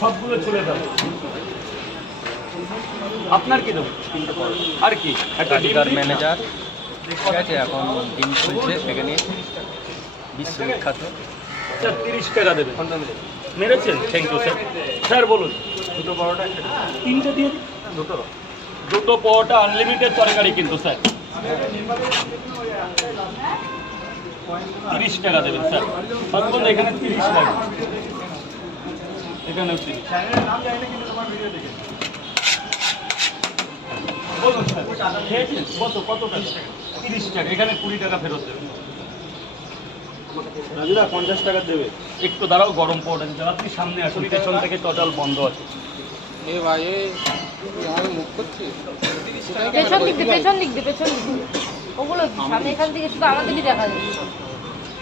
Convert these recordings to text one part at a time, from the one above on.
সবগুলো চলে যাবে। আপনার কি দেবো? আর কি একটা রাজুদার ম্যানেজার, ঠিক আছে, এখন ডিম খুলছে থেকে নিয়ে, বিশ্ববিখ্যাত। স্যার 30 টাকা দেবেন। মেরেছেন? Thank you sir. স্যার বলুন। দুটো পরোটা, তিনটে দিয়ে দুটো পরোটা আনলিমিটেড তরকারি কিন্তু স্যার 30 টাকা দেবেন স্যার। বলুন এখানে 30 টাকা, এখানেও 30। বলুন স্যার খেয়েছেন কত টাকা? 30 টাকা, এখানে 20 টাকা ফেরত দেবেন। রাজুদা 50 টাকা দেবে। একটু দাঁড়াও, গরম পরোটা দিতে হবে। আপনি সামনে আসুন, পেছন থেকে টোটাল বন্ধ আছে। পেছন দিক দিয়ে ওগুলো সামনে, এখান থেকে শুধু আমাদেরই দেখা যায়।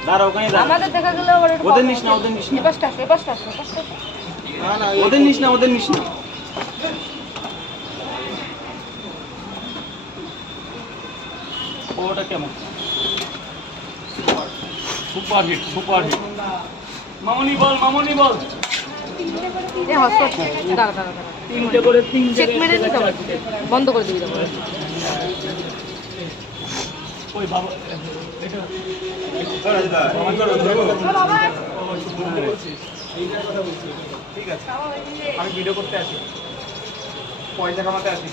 দাঁড়া ওখানে দাঁড়া। আমাদের দেখা গেলে আবার একটু ওদের নিস না, ওদের নিস না। এপাশটা না না, ওদের নিস না, ওদের নিস না। পরোটা কেমন? Super hit. মামনি বল। দাঁড়া তিনটে করে চেক মেরে নিতে হবে, বন্ধ করে দিবি তখন। ওই বাবা এটা ঠিক আছে, আমি ভিডিও করতে আসি, পয়সা কামাতে আসি।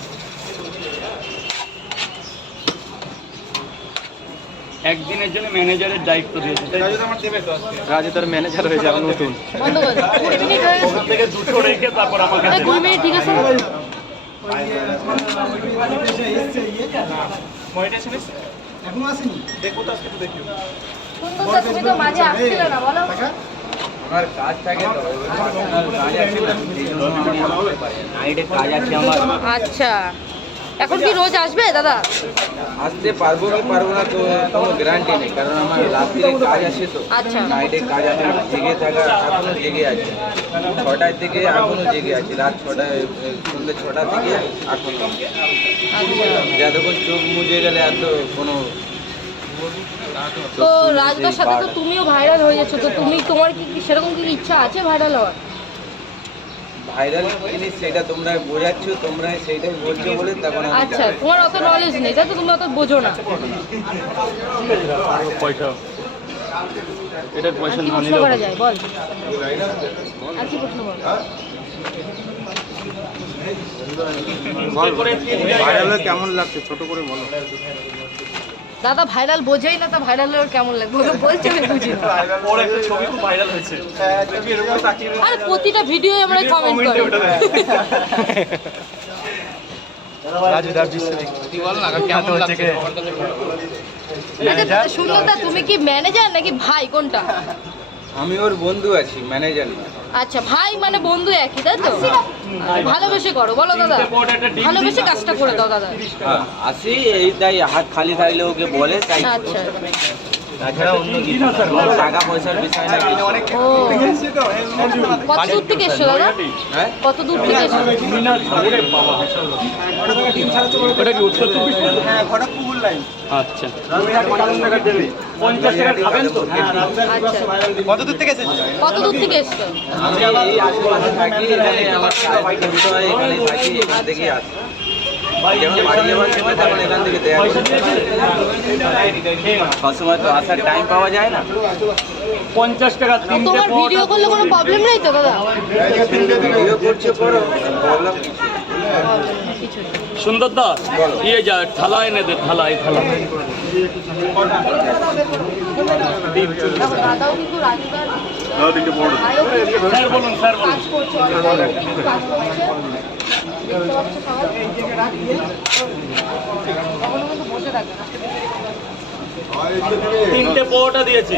একদিনের জন্য ম্যানেজারের দায়িত্ব দিয়েছে। রাজু তার ম্যানেজার হয়ে যাবে নতুন। বন্ধ করে 20 মিনিট হয়ে গেছে। ওখান থেকে দুটো রেখে তারপর আমাকে 2 মিনিট ঠিক আছে। এখনো আসেনি, দেখো তো আজকে তো দেখিও। সুন্দর, তুমি তো মাঝে আসছিলে না, বলো। আমার কাজ থাকে তো, কাজ আছে না, সেই জন্য আমি নাইটে কাজ আছে আমার। আচ্ছা, এখন কি রোজ আসবে দাদা? আসতে পারবো কি পারবো না তো কোনো গ্যারান্টি নেই, কারণ আমার রাত্রিরে কাজ আছে তো। আচ্ছা। নাইটে কাজ আছে, জেগে থাকা, এখনো জেগে আছে। 6টার থেকে এখনো জেগে আছে, রাত 6টায়, সন্ধ্যে 6টা থেকে এখনো। যতক্ষণ চোখ মুজে গেলে এত কোনো। তো রাজদার সাথে তো তুমিও ভাইরাল হয়ে যাচ্ছ, তো তোমার কি সেরকম কি ইচ্ছা আছে ভাইরাল হওয়ার? ভাইরাল জিনিস সেটা তোমরা বোঝাচ্ছ, তোমরা সেইটাই বলছো বলে তখন আমি আচ্ছা, তোমার অত নলেজ নেই, তাই তো তুমি অত বোঝো না। পয়সা, এটার আর পয়সা কি না প্রশ্ন নিলেও করা যায় বল, আর কি প্রশ্ন বল। ভাইরাল কেমন লাগছে ছোট করে বলো। দাদা ভাইরাল বোঝেই না, তো ভাইরাল হওয়ার কেমন লাগবে ওকে বলছে, আমি বুঝি না। ওর একটা ছবি খুব ভাইরাল হয়েছে। আরে প্রতিটা ভিডিও আমরা কমেন্ট করি। রাজুদার তুই বল না কেমন লাগছে। আচ্ছা সুন্দরদা, তুমি কি ম্যানেজার নাকি ভাই, কোনটা? আমি ওর বন্ধু আছি, ম্যানেজার না। আচ্ছা, ভাই মানে বন্ধু একই, তাই তো? ভালোবেসে করো, বলো দাদা, ভালোবেসে কাজটা করে দাও দাদা। হ্যাঁ, আসি এই তাই, হাত খালি থাকলে ওকে বলে তাই। আচ্ছা, তাছাড়া অন্য কিছু না, টাকা পয়সার বিষয় না কিছু। ও কত দূর থেকে এসছো দাদা? হ্যাঁ, কত দূর থেকে এসছো? ওটা কি উত্তর চব্বিশ পরগনা? হ্যাঁ, খড়গপুর লাইন। আচ্ছা, 50 টাকা খাবেন তো? আচ্ছা, কত দূর থেকে এসেছিস? কত দূর থেকে এসছো? আমি এই আশেপাশে থাকি, এখানে আমার কাজ হয়, এখানে থাকি, এখান থেকেই আসি। যখন বাড়ি যাওয়ার সময় তখন এখান থেকে দেয়া করি। সবসময় তো আসার টাইম পাওয়া যায় না। 50 টাকা তিনটে তোমার ভিডিও পরোটা। করলে কোনো প্রবলেম নেই তো দাদা? ভিডিও করছো করো, প্রবলেম কিছু নেই। কিছু নেই। সুন্দর দা, ইয়ে যা থালা এনে দে, থালা। দেখো, দাদাও কিন্তু রাজুদার ভাইও কিন্তু স্যার বলুন। কাজ করছে, কাজ করছে। দেখতে পাচ্ছ সবাই? কখনো কিন্তু বসে থাকবে না। তিনটে পরোটা দিয়েছি।